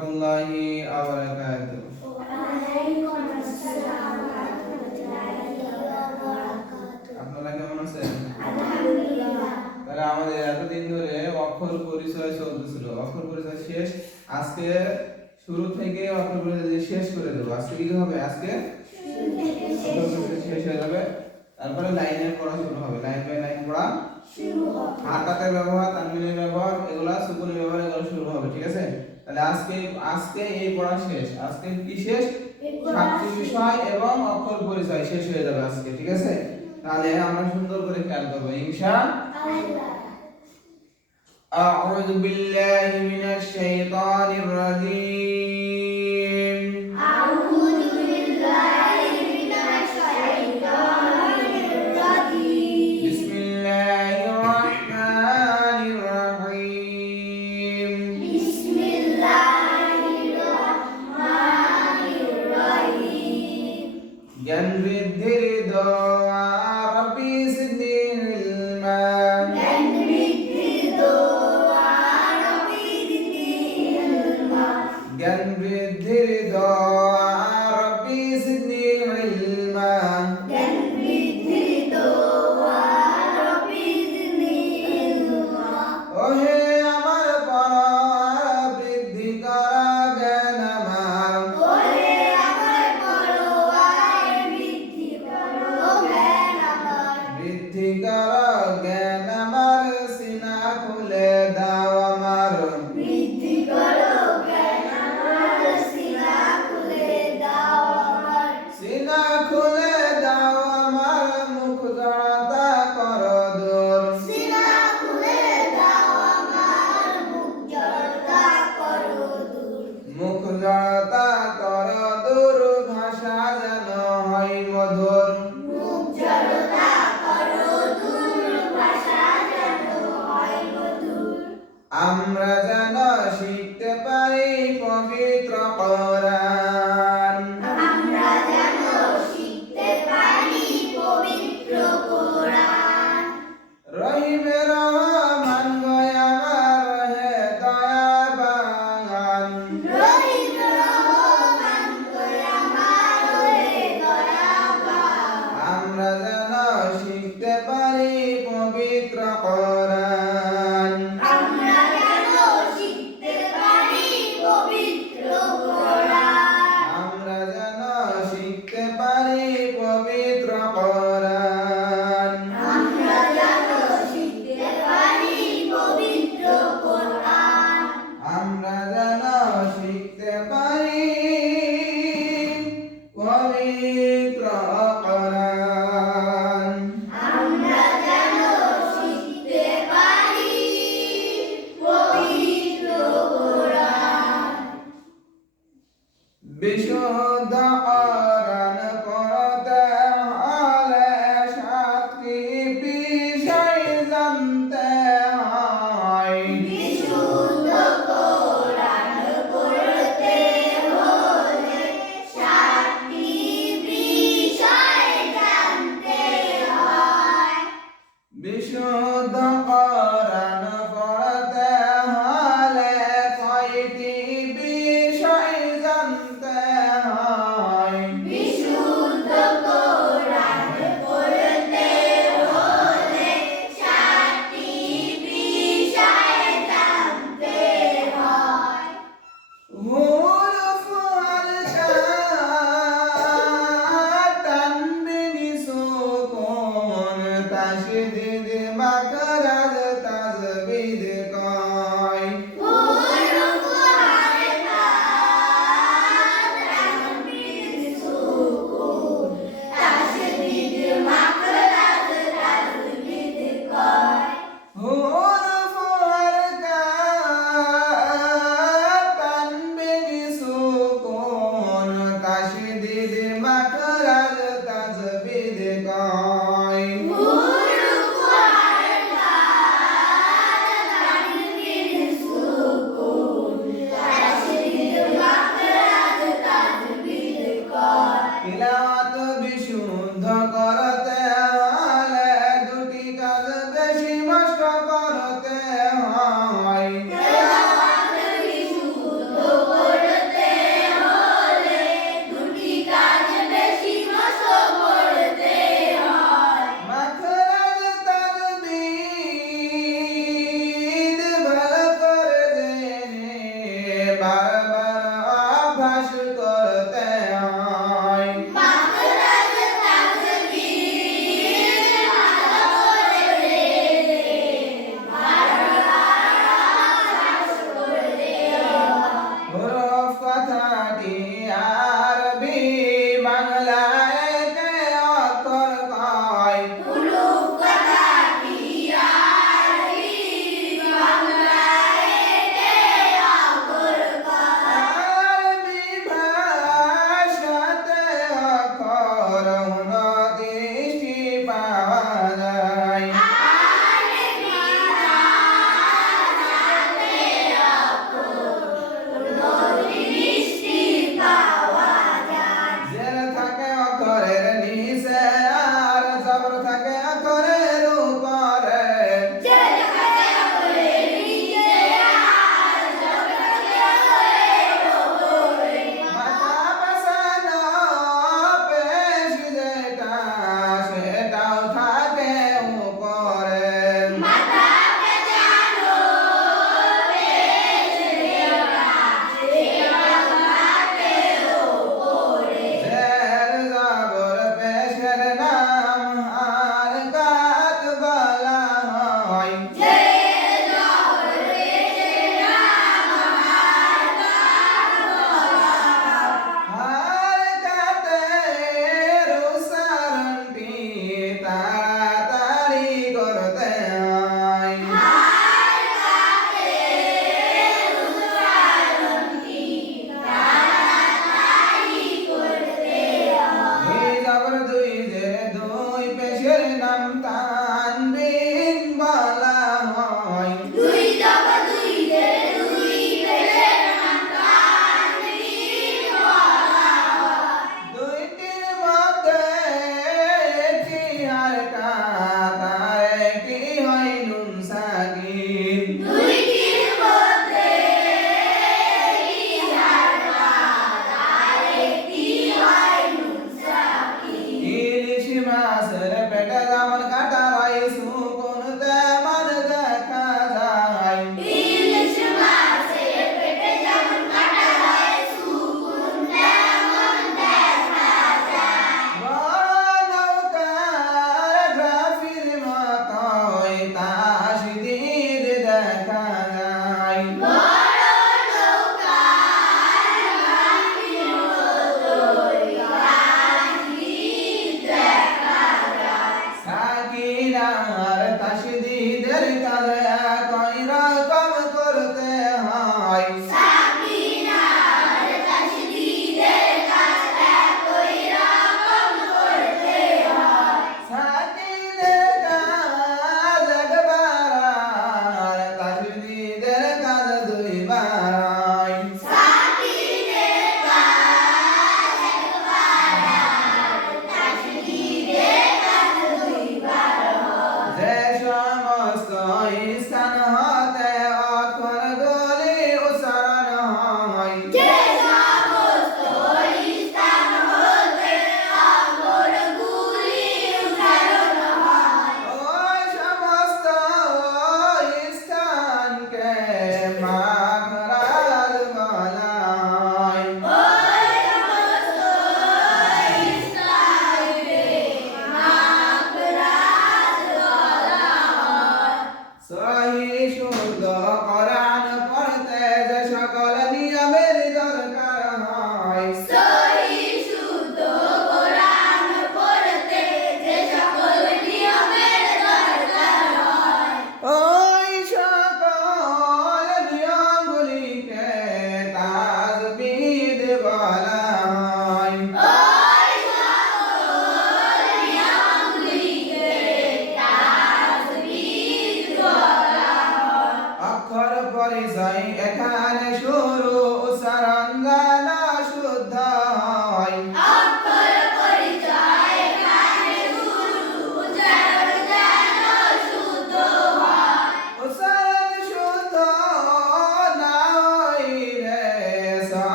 রাহমাতুল্লাহি ওয়া বারাকাতুহু। ওয়ালাইকুম আসসালাম ওয়া রাহমাতুল্লাহি ওয়া বারাকাতুহু। আপনারা কেমন আছেন? আলহামদুলিল্লাহ। তাহলে আমাদের এতদিন ধরে অক্ষর পরিচয় চলতেছিল, অক্ষর পরিচয় শেষ। আজকে শুরু থেকে অক্ষর পরিচয় শেষ করে দেবো। আজকে কি হবে? আজকে অক্ষর পরিচয় শেষ হয়ে যাবে, তারপরে লাইনের পড়া শুরু হবে। লাইন বাই লাইন পড়া শুরু হবে। হারকাতের ব্যবহার, তানবিনের ব্যবহার, এগুলা সুকুনের ব্যবহার, এগুলো শুরু হবে। ঠিক আছে? তাহলে আজকে এই পড়া শেষ। আজকে কি শেষ? সাতটি বিষয় এবং অক্ষর পরিচয় শেষ হয়ে যাবে আজকে। ঠিক আছে? তাহলে আমরা সুন্দর করে খেয়াল করব ইনশাআল্লাহ। আউযু বিল্লাহি মিনাশ শাইতানির রাজীম। আউযু বিল্লাহি মিনাশ শাইতানির রাজীম। বিসমিল্লাহির রাহমানির রাহিম। বিসমিল্লাহির রাহমানির রাহিম। জ্ঞান বৃদ্ধির দোয়া রব্বি জিদনি ইলমা। জ্ঞান বৃদ্ধির দোয়া রব্বি জিদনি ইলমা। জ্ঞান বৃদ্ধির দোয়া রব্বি জিদনি ইলমা। জ্ঞান বৃদ্ধির দোয়া রব্বি জিদনি ইলমা। ওহে আমার পরোয়া বৃদ্ধি করা জ্ঞান আমার। ওরে আমার পরোয়ার বৃদ্ধি করো জ্ঞান আমার। বৃদ্ধি করা জ্ঞান আমার, সিনা খুলে দাও আমার। বৃদ্ধি করো জ্ঞান আমার, সিনা খুলে দাও আমার। সিনা খুলে দাও আমার, মুখ জড়তা করো দূর। সিনা খুলে দাও আমার, মুখ জড়তা করো দূর। মুখ জড়তা করো দূর, ভাষা যেন হয় মধুর। মুখ জড়তা করো দূর, ভাষা যেন হয় মধুর। আমরা যেন শিখতে পারি পবিত্র কোরআন। আমরা যেন শিখতে পারি পবিত্র কোরআন। রহিমে রহমান গয় আমার হে দয়াবান। রহিম রহমান করে আমার হে দয়াবান। আমরা যেন শিখতে পারি পবিত্র কোরআন। আমরা যেন শিখতে পারি পবিত্র কোরআন। আমরা যেন শিখতে পারি পবিত্র কোরআন। আমরা যেন শিখতে পারি পবিত্র কোরআন। আমরা যেন শিখতে পারি পবিত্র কোরআন। আমরা যেন শিখতে পারি পবিত্র কোরআন। বিশুদ্ধ কোরআন পড়তে হলে সাতটি বিষয় জানতে হয়। বিশুদ্ধ কোরআন পড়তে হলে সাতটি বিষয় জানতে হয়। বিশুদ্ধ কোরআন পড়তে হলে ছয়টি বিষয় জানতে হয়।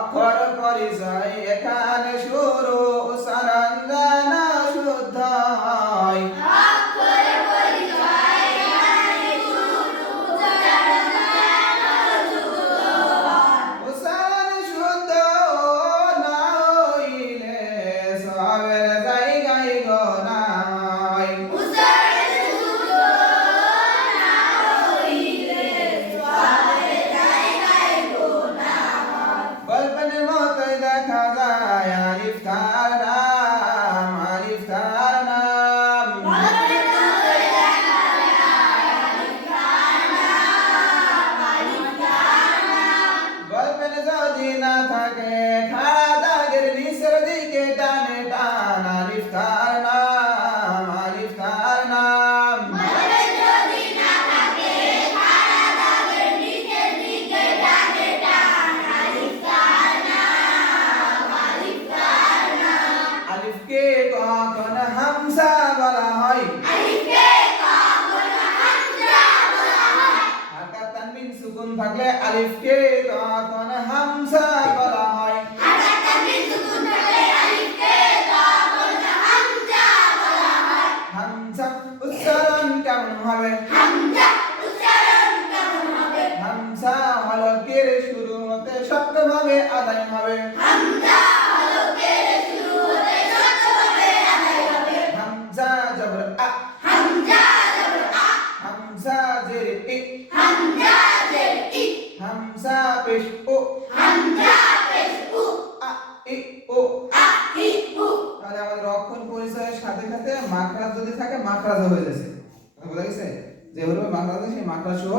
অক্ষর পরিচয় এখানে শুরু উচ্চারণ যেন শুদ্ধ হয় অক্ষর পরিচয় এখানে শুরু উচ্চারণ যেন শুদ্ধ হয় উচ্চারণ শুদ্ধ না হইলে সবের জায়গায় গনায় উচ্চারণ শুদ্ধ না হইলে সবের জায়গায় গোনা হয় গল্পের মতোই দেখা যায় আলিফ তার নাম আলিফ তার নাম গল্পের মতোই দেখা যায় আলিফ তার নাম আলিফ তার নাম গল্পের যদি না থাকে খাড়া দাগের নিচের দিকে টানে টান আলিফ তার নাম আলিফ তার নাম গল্পের যদি না থাকে খাড়া দাগের নিচের দিকে টানে টান আলিফ তার নাম আলিফ তার নাম আলিফকে কখন হামজা বলা হয় আলিফকে কখন হামজা বলা হয় হারকাত তানবিন সুকুন থাকলে আলিফকে কখন হামজা বলা হয় হারকাত তানবিন সুকুন থাকলে আলিফকে কখন হামজা বলা হয় হামজা উচ্চারণ কেমন হবে হামজা উচ্চারণ কেমন হবে হামজা হলকের শুরু হতে শক্তভাবে আদায় হবে হামজা হলকের শুরু হতে শক্তভাবে আদায় হবে হামজা জবর আ হামজা জবর আ হামজা জের ই হামজা জের ই হামজা পেশ ও হামজা পেশ উ আ ই ও আ ই উ তাহলে আমাদের অক্ষর পরিচয়ের সাথে সাথে মাখরাজ যদি থাকে মাখরাজ হয়ে যাচ্ছে কথা বোঝা গেছে যে হলো মাখরাজ সেই মাখরাজ সহ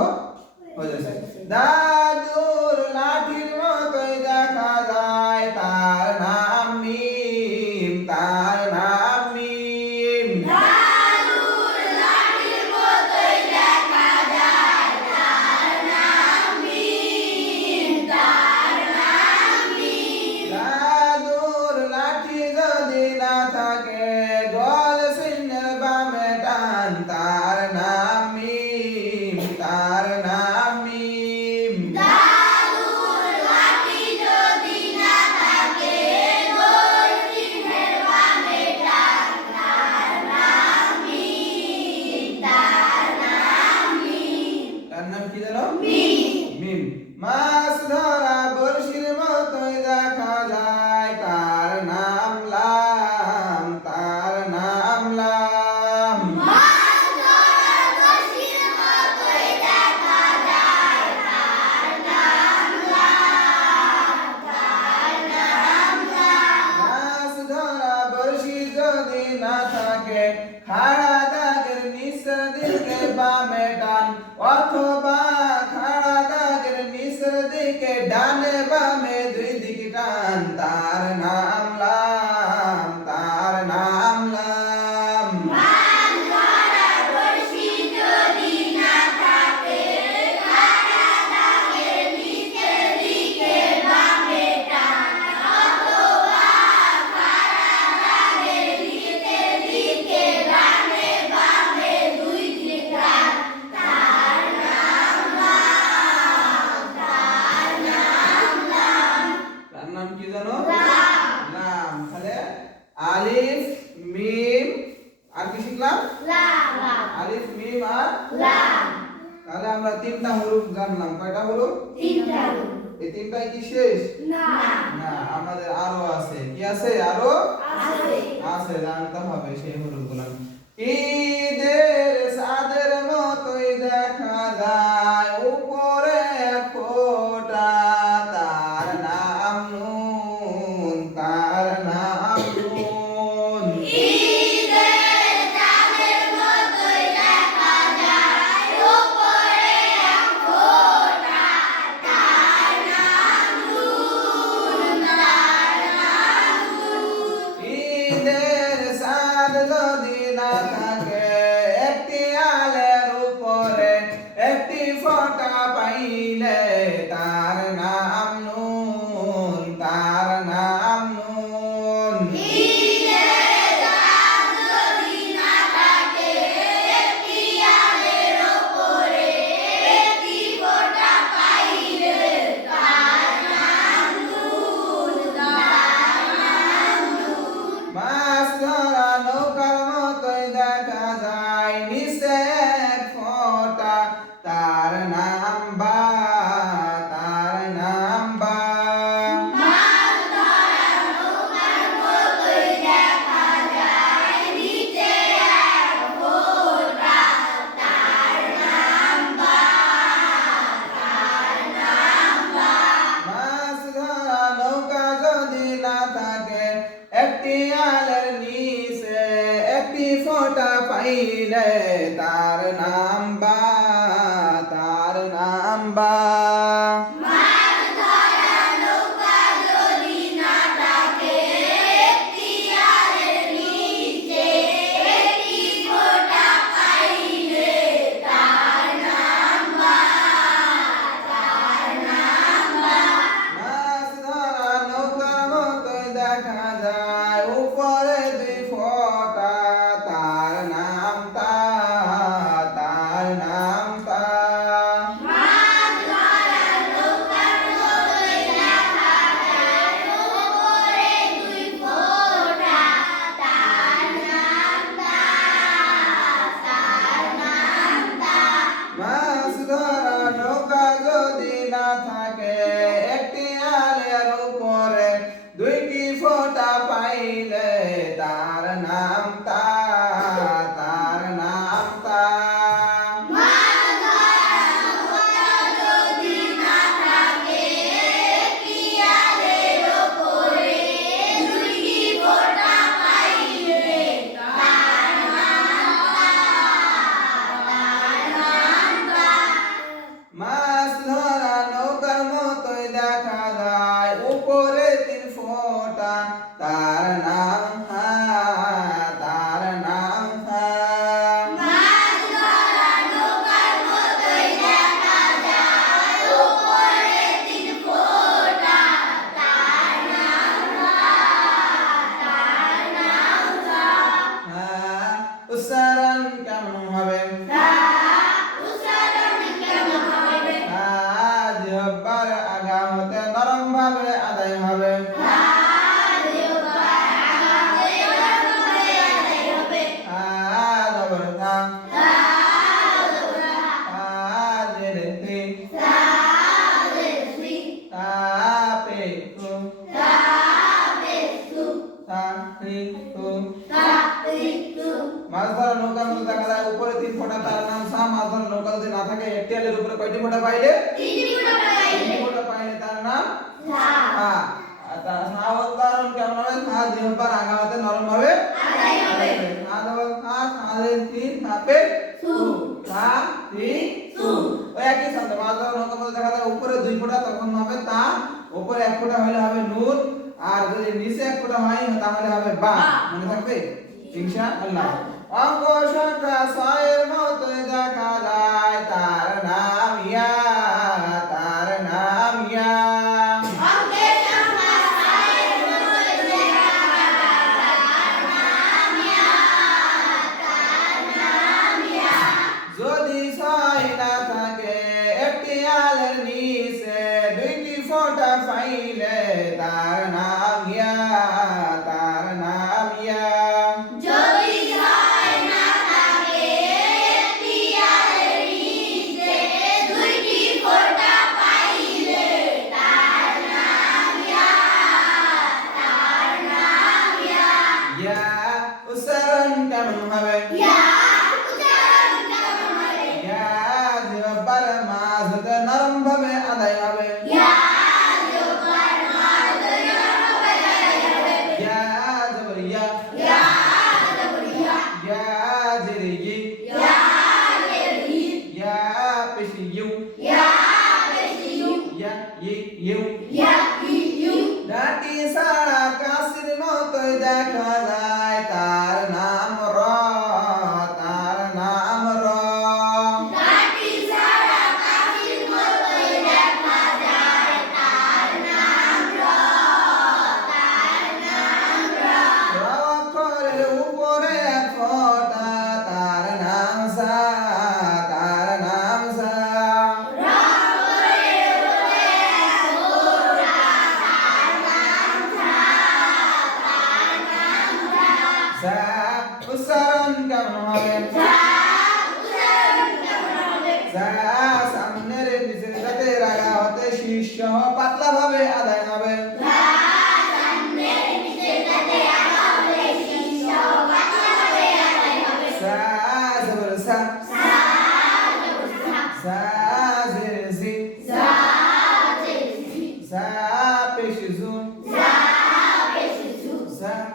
হয়ে যাচ্ছে দাদুর লাঠির মতোই দেখা যায় তার নাম মিম তার নাম মিম দাদুর লাঠির মতোই দেখা যায় তার নাম মিম তার নাম মিম দাদুর লাঠি যদি না থাকে গল সিনের বামে টান তার নাম মিম তার নাম মিম দাদুর লাঠি যদি না থাকে গোল চিহ্নের বামে টান তার নাম মিম তার নাম মিম তার নাম কি জানো মিম মিম মাছ ধরা বড়শির মতোই দেখা যায় তার নাম লাম তার নাম লাম মাছ ধরা বড়শির মতোই দেখা যায় তার নাম লাম তার নাম লাম মাছ ধরা বড়শি যদি না থাকে খাড়া দাগের নিচের দিকে বামে টান অথবা খাড়া দাগের নিচের দিকে ডানে বামে দুই দিকে টান তার নাম লাম তার নাম লাম মাছ ধরা বড়শি যদি না থাকে খাড়া দাগের নিচের দিকে বামে টান অথবা খাড়া দাগের নিচের দিকে ডানে বামে দুই দিকে টান তার নাম লাম তার নাম লাম তার নাম কি জানো লাম লাম তাহলে আলিফ মিম আর কি শিখলাম লাম আলিফ মিম আর লাম তাহলে আমরা তিনটা হরফ জানলাম কয়টা হরফ তিনটা এই তিনটাই কি শেষ না না আমাদের আরো আছে কি আছে আরো আছে আছে জানতে হবে সেই হরফগুলো ঈদের চাঁদের মতোই দেখা যায় উপরে এক ফোঁটা তার নাম নুন তার নাম নুন ঈদের চাঁদের মতোই দেখা যায় উপরে এক ফোঁটা তার নাম নূন তার নাম নূন ঈদের চাঁদ যদি না থাকে একটি আলের নিচে একটি ফোঁটা পাইলে তার নাম বা, তার নাম বা। মাছ ধরা নৌকা যদি না থাকে একটি আলের নিচে একটি ফোঁটা পাইলে তার নাম বা, তার নাম বা। মাছ ধরা নৌকার মতোই দেখা যায় উপরে দুই ফোঁটা তার নাম তা, তার নাম তা। মাছ ধরা নৌকার মতোই দেখা যায় উপরে দুই ফোঁটা তার নাম তা, তার নাম তা। মাছ ধরা নৌকা যদি না থাকে একটি আলের উপরে দুইটি ফোঁটা পাইলে তার নাম তা, তার নাম তা। মাছ ধরা নৌকা যদি না থাকে একটি আলের উপরে দুইটি ফোঁটা পাইলে তার নাম তা, তার নাম তা। মাছ ধরা নৌকার মতোই দেখা যায় উপরে তিন ফোঁটা তার নাম হা, তার নাম হা। মাছ ধরা নৌকার মতোই দেখা যায় উপরে তিন ফোঁটা তার নাম হা, তার নাম হা। হ্যাঁ, উচ্চারণ কেমন হবে? উচ্চারণ কেমন হবে? জিহ্বার আগা হতে নরম ভাবে আদায় হবে। জবর থা, জেরে তে, পে তু, রি তু। মাছ ধরা নৌকার মতো দেখা যায় উপরে তিন ফোঁটা তার নাম সা। মাছ ধরা নৌকা যদি না থাকে একটি আলের উপরে কয়টি ফোঁটা পাইলে? তিন ফোঁটা পাইলে তার নাম সা। আর তার সা উচ্চারণ কেমন হবে? সা জিহ্বার আগা হতে নরম ভাবে আদায় হবে। সা জবর সা, সা রে তি, সা পে সু। সা রি সু। ওই একই শব্দ। মাছ ধরা নৌকার মতো দেখা যায় উপরে দুই ফোঁটা তখন হবে তা, উপরে এক ফোঁটা হলে হবে নুন, আর যদি নিচে এক ফোঁটা হয় তাহলে হবে বা। মনে থাকবে ইনশাআল্লাহ। অঙ্ক সংখ্যা 6 এর মতোই দেখা যায় তার নাম ইয়া, তার নাম ইয়া। অঙ্কের সংখ্যা 6 এর মতোই দেখা যায় তার নাম ইয়া, তার নাম ইয়া। যদি 6 না থাকে একটি আলের নিচে দুইটি ফোঁটা পাইলে তার নাম ইয়া, তার নাম ইয়া। যদি ছয় না থাকে একটি আলের নিচে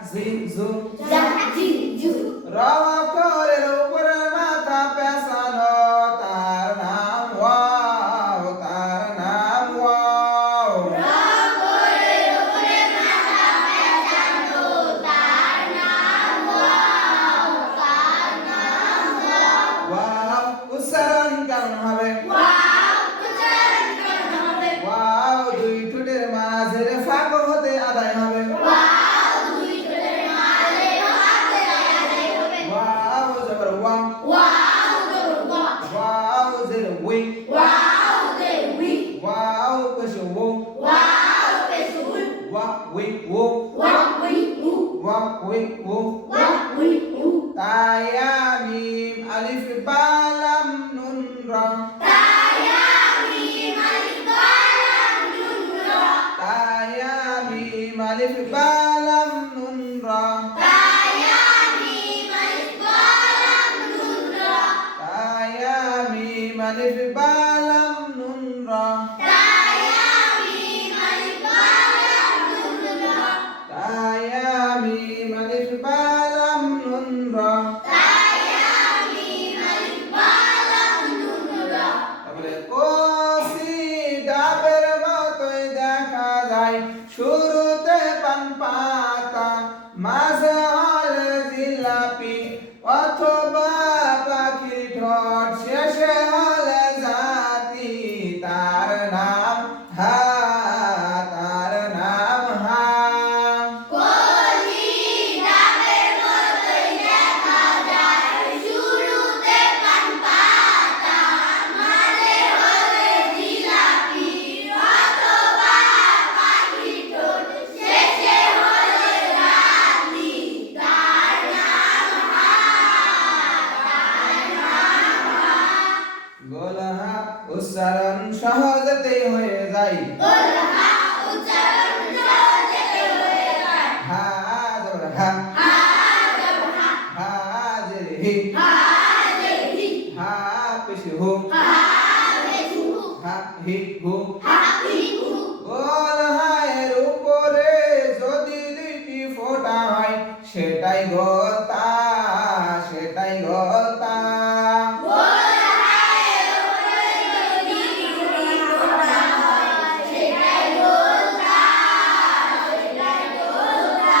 জি জু জা জি জু র অক্ষরের উপরে মাথা পেছানো তার নাম ওয়াও তার নাম ওয়াও রকরের উপরে মাথা পেঁচানো তার নাম ওয়াও তার নাম ওয়াও উচ্চারণ কেমন হবে ওয়াও উচ্চারণ করতে হবে ওয়াও দুই ঠোঁটের মাঝের ফাঁক হতে আদায় হবে ওয়াও দুই ঠোঁটের মাঝে হাতে আদায় হবে ওয়াও জবর ওয়া ওয়াও জবর ওয়া ওয়াও জের উই ওয়াও দে উই ওয়াও পেশ ও ওয়াও পেশ উই ওয়া উই ও ওয়া উই উ ওয়া উই ও ওয়া উই উ তায়া মিম আলিফ বা লাম নুন রা তায়া মিম আলিফ বা লাম নুন রা তায়া মিম আলিফ বা লাম নুন রা তায়া মিম আলিফ বা লাম নুন রা তায়া মিম আলিফ বা লাম নুন রা তায়া মিম আলিফ বা লাম নুন রা তায়া মিম আলিফ বা লাম নুন রা তায়া মিম আলিফ বা লাম নুন রা তারপরে কসি ডাবের মতোই দেখা যায় শুরুতে পান পাতা মাঝে হলে জিলাপি অথবা পাখির ঠোঁট শেষে হলে জাতি তার নাম হা তার নাম হা কলি ডাবের মতোই দেখা যায় শুরুতে পান পাতা মাঝে হলে জিলাপি অথবা পাখি ঠোঁট শেষে হলে রাতি তার নাম হা তার নাম হা গোলহা উচ্চারণ সহজতেই হয়ে যায় গোলহা উচ্চারণ সহজে হয়ে যায় হা জবর হা হা জবর হা হা জের হি হা জে হি হা পেশ হু হা পেশ হু হা হি হু হা হি হু গোলহায়ের উপরে যদি দুইটি ফোঁটা হয় সেটাই গোলতা সেটাই গোলতা গোলহায়ের উপরে যদি দুটি ফোঁটা হয় সেটাই গোলতা সেটাই গোলতা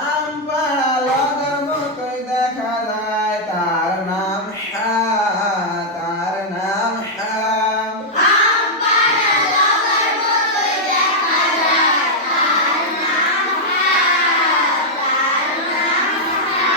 আম পাড়া লগার মতোই দেখা যায় তার নাম হা তার নাম হা আম পাড়া লগার মতোই দেখা যায় তার নাম হা তার নাম হা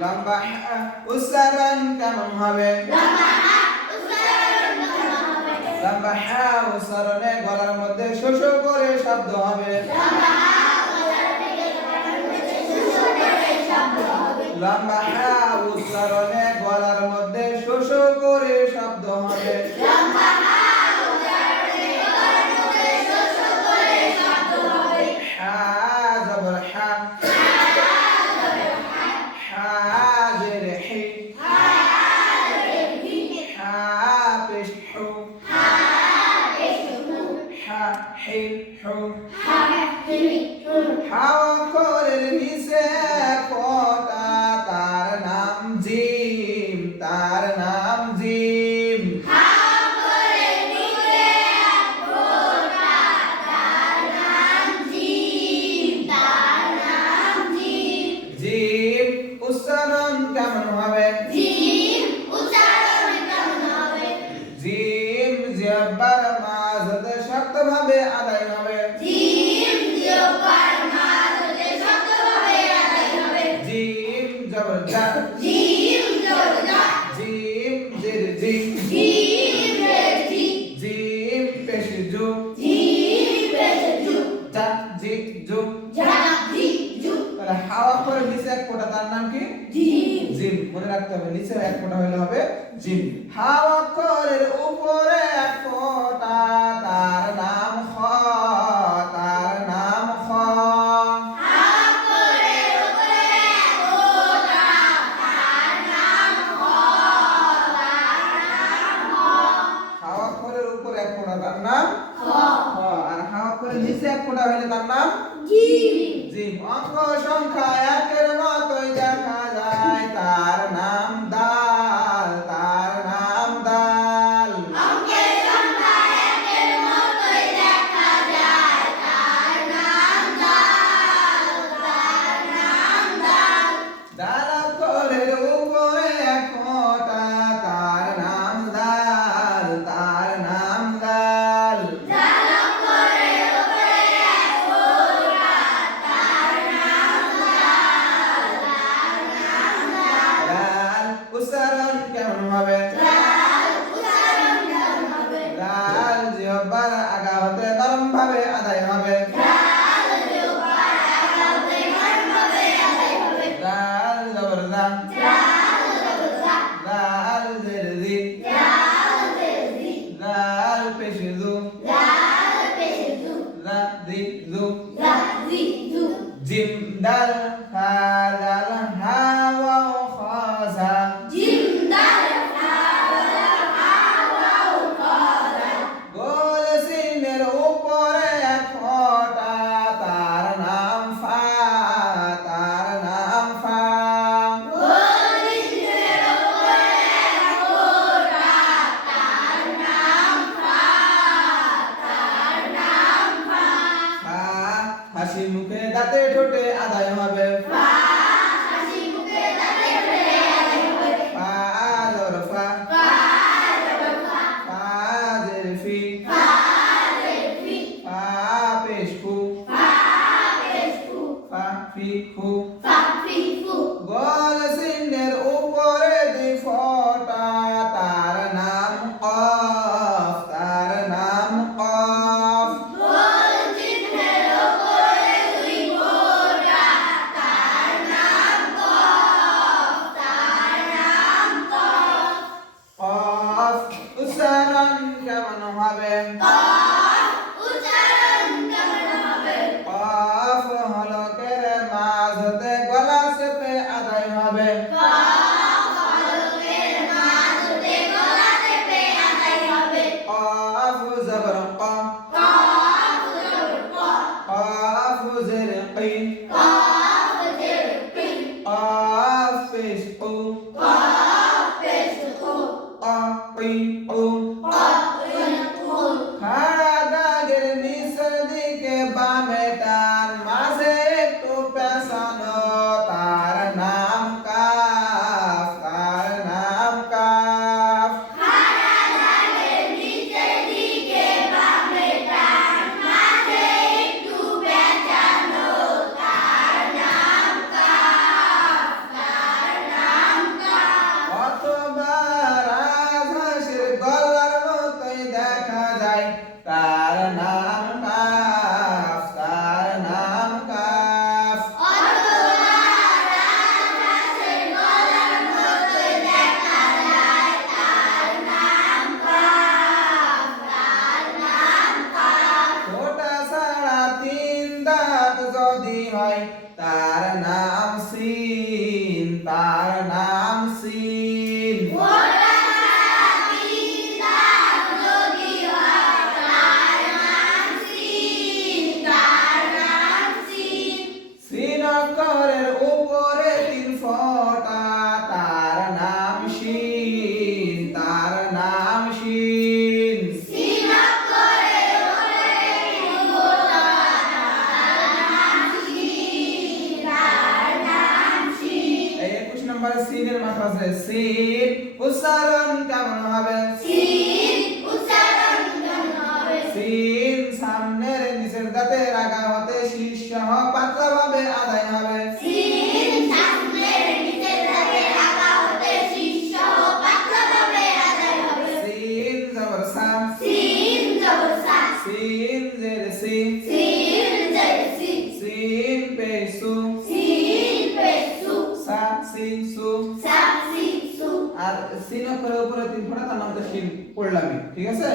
লম্বা হা উচ্চারণ কেমন হবে লম্বা হা উচ্চারণ করতে হবে লম্বা হা উচ্চারণে গলার মধ্যে শোষ করে শব্দ হবে লম্বা হা উচ্চারণে গলার মধ্যে শোষ করে শব্দ হবে লম্বা হা উচ্চারণে গলার মধ্যে শোষ করে শব্দ হবে লম্বা হা উচ্চারণে গলার মধ্যে শোষ করে শব্দ হবে হা জবর হা হা জের হি হা রে হি হা পেশ হু হা পেশ হু হা হি হু হা হি হু হা অক্ষরের নিচে ফোঁটা তার নাম জিম তার নাম জিম হা করে নিচে ফোঁটা তার নাম জিম তার নাম জিম জিম উচ্চারণ কেমন হবে জিম উচ্চারণ কেমন হবে জিম জিহ্বার মাঝে শক্তভাবে আদায় হবে জিম জিহ্বার মাঝে শক্তভাবে আদায় হবে জিম জবর জা জিম জবর জা জিম জের জি জিম রে জি জিম পেশ জু জিম পেশ জু জা জি জু জা জি জু তাহলে হাওয়া করে নিচে এক ফোঁটা তার নাম কি জিম জিম মনে রাখতে হবে নিচে এক ফোঁটা হলে হবে জিম হাওয়া অক্ষরের উপরে এক ফোঁটা তার নাম খ তার নাম খ হাওয়ার উপরে ফোঁটা তার নাম খ তার নাম খ হাওয়া অক্ষরের উপরে এক ফোঁটা তার নাম খ খ আর হাওয়া অক্ষরের নিচে এক ফোঁটা হলে তার নাম জিম জিম অঙ্ক সংখ্যা একের মতোই দেখা যায় তার নাম দাল তার নাম দাল অঙ্কের সংখ্যা একের মতোই দেখা যায় তার নাম দাল তার নাম দাল দাল অক্ষরের উপরে এক ফোঁটা তার নাম দাল তার নাম দাল দাল অক্ষরের উপরে এক ফোঁটা তার নাম দাল তার নাম দাল দাল উচ্চারণ কেমন হবে দাল উচ্চারণ কেমন হবে দাল জিহ্বার আগা হতে নরম ভাবে আদায় হবে দাল জিহ্বার আগা হতে নরম ভাবে আদায় হবে দাল জবর দা দাল জবর দা দাল জের জি দাল জের জি দাল পেশ জু দাল পেশ জু দা জি জু দা জি জু জিম দাল হা দাল হা ওয়াও খা সা জিম দাল হা ওয়াও খা দা গোল সিনের উপরে এক ফোঁটা তার নাম ফা তার নাম ফা গোল সিনের উপরে এক ফোঁটা তার নাম ফা তার নাম ফা ফা হাসি মুখে দাঁতে ঠোঁটে আদায় হবে ফা হাসি মুখে দাঁতে ঠোঁটে আদায় হবে ফা জবর ফা ফা জবর ফা ফা জের ফি ফা জের ফি ফা পেশ ফু ফা পেশ ফু ফা ফি ফু ফা ফি ফু গোল সিনের উপরে দুই ফোঁটা তার নাম কফ তার নাম কফ গোল চিহ্নের উপরে দুই ফোঁটা তার নাম কফ তার নাম কফ কফ উচ্চারণ কেমন হবে কফ উচ্চারণ কেমন হবে কফ হলকের মাঝ হতে গলা চেপে আদায় হবে কফ হলকের মাঝ হতে গলা চেপে আদায় হবে কফ জবর ক কফ জবর ক কফ জের কি কফ জের কি কফ পেশ কু কফ পেশ কু কফ কি কু কফ পেশ কু খাড়া দাগের নিচের দিকে বামে টান মাঝে একটু পেছানো তার নাম কাফ তার নাম কাফ খাড়া দাগের নিচের দিকে বামে টান মাঝে একটু পেঁচানো তার নাম কাফ তার নাম কাফ অথবা রাজহাঁসের গলার মতোই দেখা যায় তার নাম কাফ তার নাম কাফ অথবা রাজহাঁসের গলার মতোই দেখা যায় তার নাম কাফ তার নাম কাফ ছোটা ছাড়া তিন দাঁত যদি হয় তার নাম সিন তার নাম সিন ওটা তিন দাঁত যদি হয় তার নাম সিন তার নাম সিন সিন অক্ষরের উপরে তিন ফোঁটা তার নাম শিন তার নাম শিন সিন অক্ষরের উপরে তিন ফোঁটা তার নাম সিন তার নাম সিন এই 21 নম্বরে সিনের মাথা আছে সিন উচ্চারণ কেমন হবে সিন উচ্চারণ কেমন হবে সিন সামনের নিচের দাঁতের আগা হতে শীর্ষ পাতলাভাবে আদায় হবে সিন সামনের নিচের দাঁতের আগা হতে শীর্ষ পাতলাভাবে আদায় হবে সিন জবর সা সিন জবর সা সিন জের সি সিন জের সি সিন পেশ সু সিন পেশ সু সা সিন সু সা সিন সু আর সিন অক্ষরের উপরে তিন ফোঁটা তার নামটা শিন পড়লাম ঠিক আছে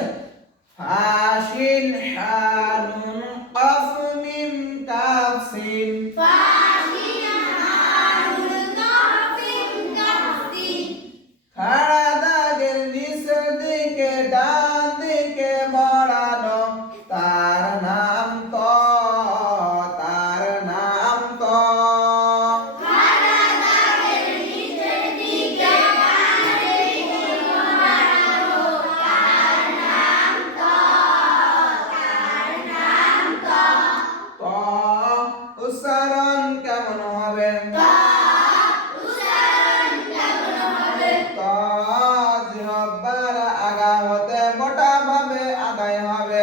হাশিন হানুন কফ মিম কাফ সিন ফাশিন হানুন কাফিন কাফিন খাড়া দাগের নিচের দিকে ডান দিকে বাড়ানো তার নাম ত তার নাম উচ্চারণ কেমন হবে? ত জিহ্বার আগা হতে মোটা ভাবে আদায় হবে।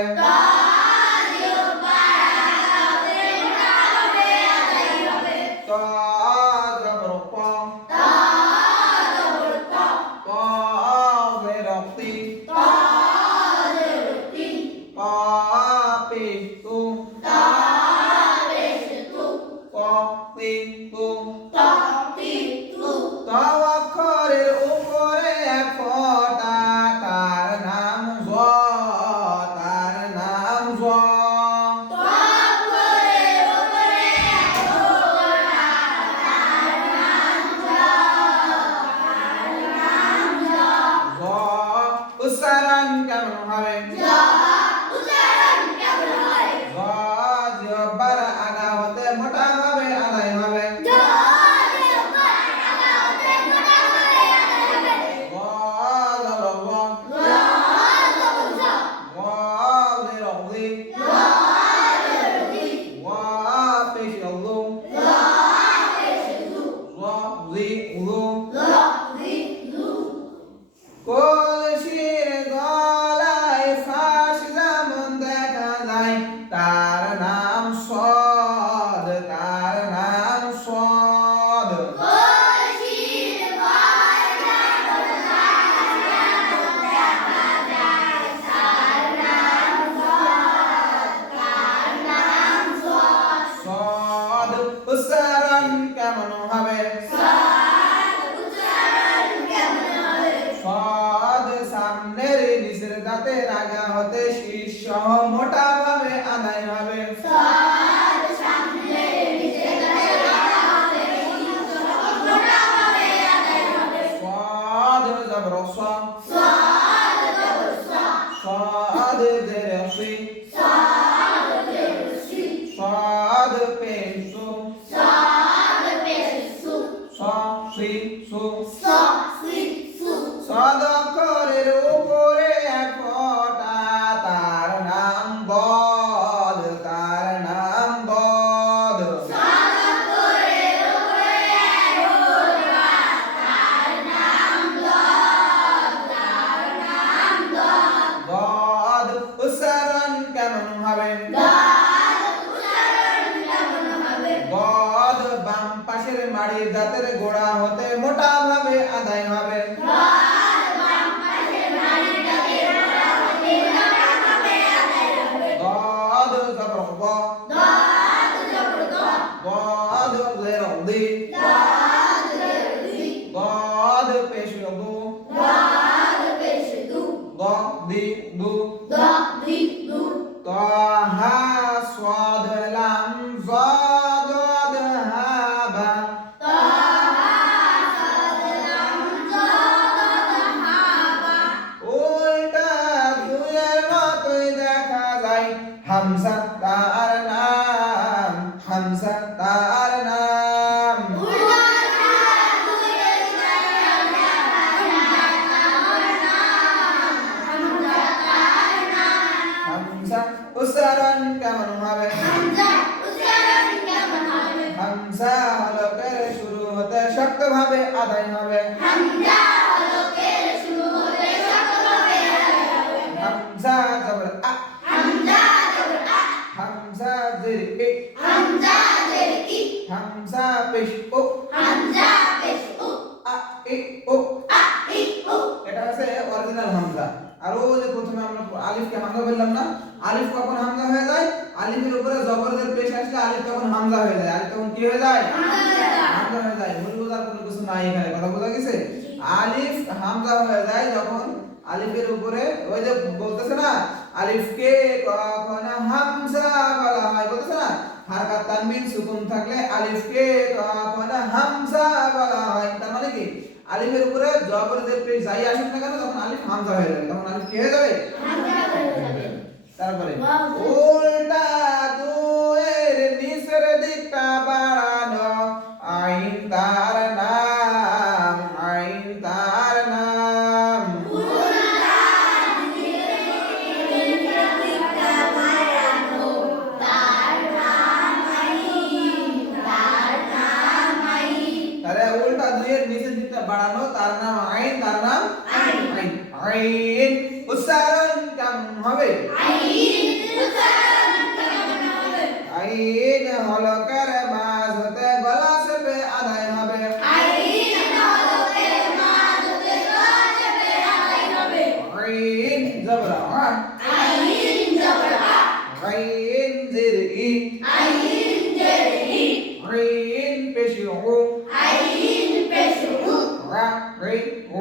ত জবর প, প জের তি, প পেশ তু, প তি তু। ত অক্ষরের উপরে এক ফোঁটা, তার নাম জ, তার নাম জ। জ উচ্চারণ কেমন হবে? জ জিহ্বার আগা হতে মোটা ভাবে আদায় হবে। গ জবর গ, গ জের জি, গ পেশ লু, জ জি লু। কলসির গলায় ফাঁস যেমন দেখা যায়, তার নাম সদ, তার নাম সদ। সদ উচ্চারণ কেমন হবে? সদ সামনের নিচের দাঁতের আগা হতে শীর্ষ মোটা ভাবে আদায় হবে। সদ জবর স, সদ জের সি, সদ পেশ সু, স সি সু। সদ অক্ষরের উপরে এক ফোঁটা, তার নাম বদ, তার নাম বদ। বদ উচ্চারণ কেমন হবে? বদ বাম পাশের মাড়ির দাঁতের গোড়া হতে মোটা ভাবে আদায় হবে। বদ জবর ব, বদ জের দি, বদ পেশ লু, দ দি দু। ত হা স্বাদ লাম জ দদ হা বা, উল্টা দুয়ের মতোই দেখা যায়, হামজা তার নাম, হামজা তার নাম। হামজা উচ্চারণ কেমন হবে? হামজা হলকের শুরু হতে শক্ত ভাবে আদায় হবে। হামজা জবর আ, হামজা জের এ, হামজা পেশ ও, আ ই ও। এটা হচ্ছে অরিজিনাল হামজা। আর ও যে প্রথমে আমরা আলিফকে হামজা বললাম না, আলিফ কখন হামজা হয়ে যায়? আলিফের উপরে জবরের পেশ আসলে আলিফ তখন হামজা হয়ে যায়। আলিফ তখন কি হয়ে যায়? হামজা হয়ে যায়। ভুল বোঝার কোনো কিছু নাই এখানে, কথা বোঝা গেছে? আলিফ হামজা হয়ে যায় যখন আলিফের উপরে ওই যে বলতেছে না, আলিফকে কখন হামজা বলা হয়, বলতেছে না হারকাত তানবিন সুকুন থাকলে আলিফকে কখন হামজা বলা হয়। তার মানে কি আলিফের উপরে জবর যে পেশ যাই আসুক না কেন, তখন আলিফ হামজা হয়ে যাবে, তখন আলিফ কি হয়ে যাবে? তারপরে উল্টা দুয়ের নিচের দিকটা বাড়ানো, আইন তার নাম, আইন তার নাম। বাড়ানো তার নাম আইন, তার নাম আইন। আইন উচ্চারণ কেমন হবে? আইন হলকের মাঝ হতে গলা চেপে আদায় হবে। আইন জবর আ, আইন জের ই, আইন পেশ উ, রা রে ও,